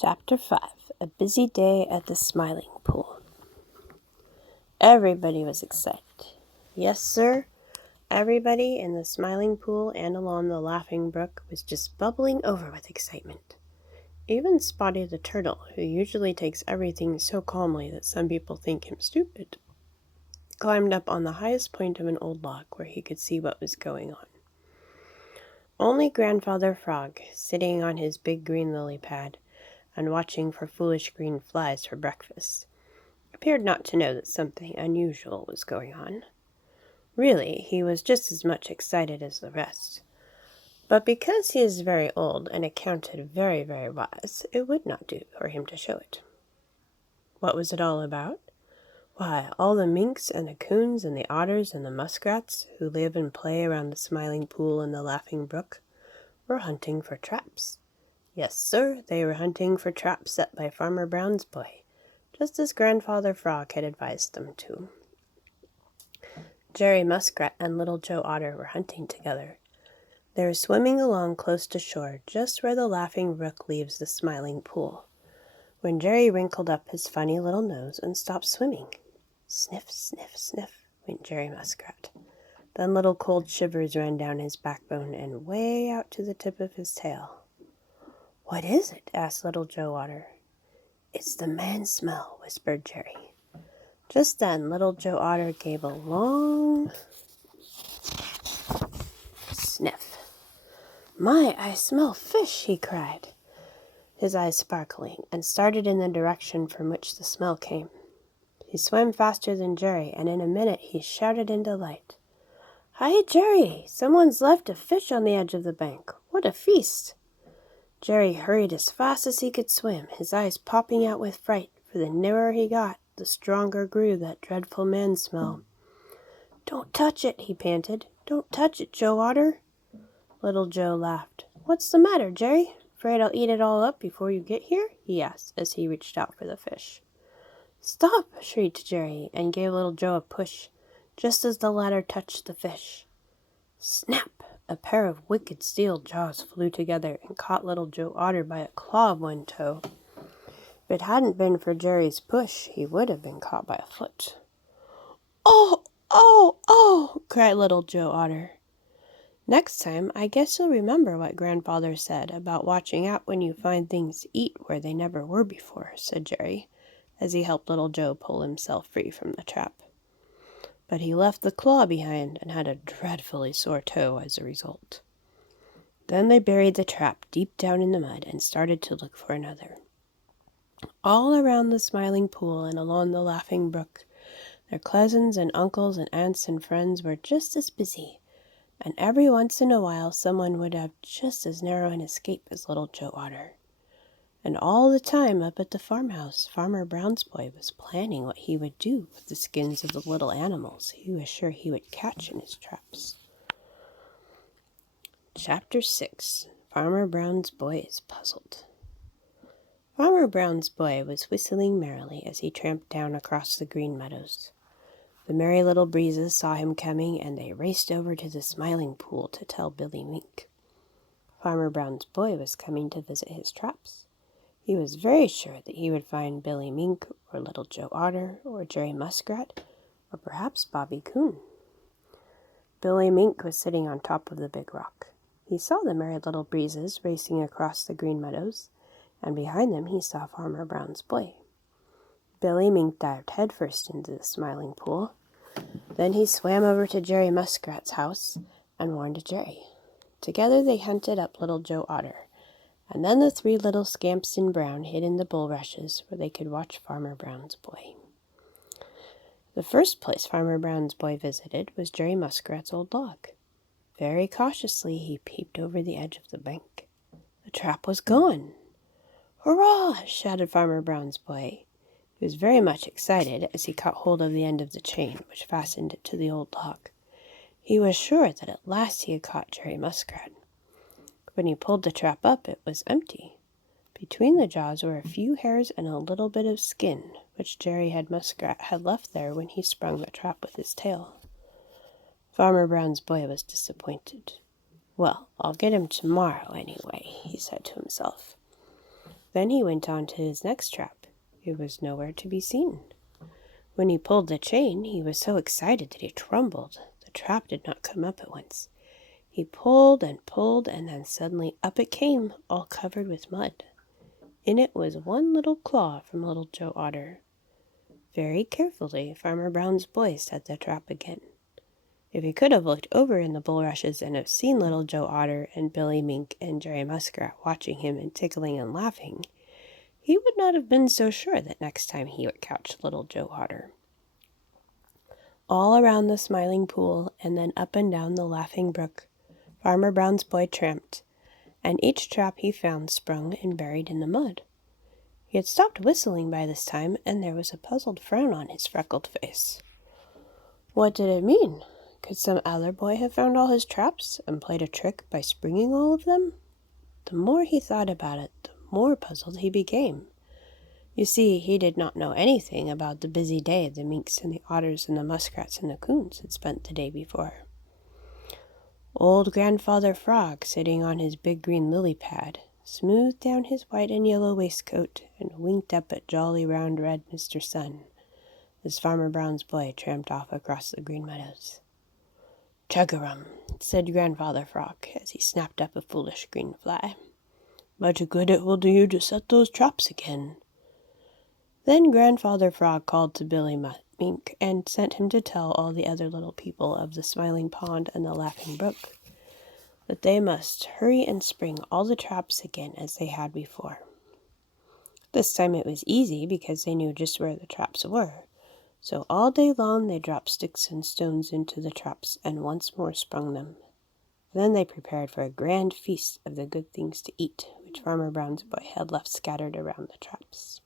Chapter 5. A Busy Day at the Smiling Pool. Everybody was excited. Yes, sir. Everybody in the Smiling Pool and along the Laughing Brook was just bubbling over with excitement. Even Spotty the Turtle, who usually takes everything so calmly that some people think him stupid, climbed up on the highest point of an old log where he could see what was going on. Only Grandfather Frog, sitting on his big green lily pad, and watching for foolish green flies for breakfast, appeared not to know that something unusual was going on. Really, he was just as much excited as the rest. But because he is very old and accounted very, very wise, it would not do for him to show it. What was it all about? Why, all the minks and the coons and the otters and the muskrats who live and play around the Smiling Pool and the Laughing Brook were hunting for traps. Yes, sir, they were hunting for traps set by Farmer Brown's boy, just as Grandfather Frog had advised them to. Jerry Muskrat and Little Joe Otter were hunting together. They were swimming along close to shore, just where the Laughing Brook leaves the Smiling Pool, when Jerry wrinkled up his funny little nose and stopped swimming. Sniff, sniff, sniff, went Jerry Muskrat. Then little cold shivers ran down his backbone and way out to the tip of his tail. "What is it?" asked Little Joe Otter. "It's the man smell," whispered Jerry. Just then, Little Joe Otter gave a long sniff. "My, I smell fish!" he cried, his eyes sparkling, and started in the direction from which the smell came. He swam faster than Jerry, and in a minute he shouted in delight, "Hi, Jerry! Someone's left a fish on the edge of the bank. What a feast!" Jerry hurried as fast as he could swim, his eyes popping out with fright, for the nearer he got, the stronger grew that dreadful man smell. "Don't touch it," he panted. "Don't touch it, Joe Otter." Little Joe laughed. "What's the matter, Jerry? Afraid I'll eat it all up before you get here?" he asked as he reached out for the fish. "Stop!" shrieked Jerry, and gave Little Joe a push, just as the latter touched the fish. Snap! A pair of wicked steel jaws flew together and caught Little Joe Otter by a claw of one toe. If it hadn't been for Jerry's push, he would have been caught by a foot. "Oh, oh, oh!" cried Little Joe Otter. "Next time, I guess you'll remember what Grandfather said about watching out when you find things to eat where they never were before," said Jerry, as he helped Little Joe pull himself free from the trap. But he left the claw behind and had a dreadfully sore toe as a result. Then they buried the trap deep down in the mud and started to look for another. All around the Smiling Pool and along the Laughing Brook, their cousins and uncles and aunts and friends were just as busy, and every once in a while someone would have just as narrow an escape as Little Joe Otter. And all the time up at the farmhouse, Farmer Brown's boy was planning what he would do with the skins of the little animals he was sure he would catch in his traps. Chapter 6. Farmer Brown's Boy is Puzzled. Farmer Brown's boy was whistling merrily as he tramped down across the green meadows. The Merry Little Breezes saw him coming, and they raced over to the Smiling Pool to tell Billy Mink. Farmer Brown's boy was coming to visit his traps. He was very sure that he would find Billy Mink, or Little Joe Otter, or Jerry Muskrat, or perhaps Bobby Coon. Billy Mink was sitting on top of the big rock. He saw the Merry Little Breezes racing across the green meadows, and behind them he saw Farmer Brown's boy. Billy Mink dived headfirst into the Smiling Pool. Then he swam over to Jerry Muskrat's house and warned Jerry. Together they hunted up Little Joe Otter, and then the three little scamps in brown hid in the bulrushes where they could watch Farmer Brown's boy. The first place Farmer Brown's boy visited was Jerry Muskrat's old log. Very cautiously he peeped over the edge of the bank. The trap was gone. "Hurrah!" shouted Farmer Brown's boy. He was very much excited as he caught hold of the end of the chain which fastened it to the old log. He was sure that at last he had caught Jerry Muskrat. When he pulled the trap up, it was empty. Between the jaws were a few hairs and a little bit of skin, which Jerry Muskrat had left there when he sprung the trap with his tail. Farmer Brown's boy was disappointed. "Well, I'll get him tomorrow anyway," he said to himself. Then he went on to his next trap. It was nowhere to be seen. When he pulled the chain, he was so excited that he trembled. The trap did not come up at once. He pulled, and then suddenly up it came, all covered with mud. In it was one little claw from Little Joe Otter. Very carefully, Farmer Brown's boy set the trap again. If he could have looked over in the bulrushes and have seen Little Joe Otter and Billy Mink and Jerry Muskrat watching him and tickling and laughing, he would not have been so sure that next time he would catch Little Joe Otter. All around the Smiling Pool and then up and down the Laughing Brook, Farmer Brown's boy tramped, and each trap he found sprung and buried in the mud. He had stopped whistling by this time, and there was a puzzled frown on his freckled face. What did it mean? Could some other boy have found all his traps and played a trick by springing all of them? The more he thought about it, the more puzzled he became. You see, he did not know anything about the busy day the minks and the otters and the muskrats and the coons had spent the day before. Old Grandfather Frog, sitting on his big green lily pad, smoothed down his white and yellow waistcoat and winked up at jolly round red Mr. Sun as Farmer Brown's boy tramped off across the Green Meadows. "Chug-a-rum," said Grandfather Frog as he snapped up a foolish green fly. "Much good it will do you to set those traps again." Then Grandfather Frog called to Billy Mink and sent him to tell all the other little people of the Smiling Pond and the Laughing Brook that they must hurry and spring all the traps again as they had before. This time it was easy because they knew just where the traps were. So all day long they dropped sticks and stones into the traps and once more sprung them. Then they prepared for a grand feast of the good things to eat, which Farmer Brown's boy had left scattered around the traps.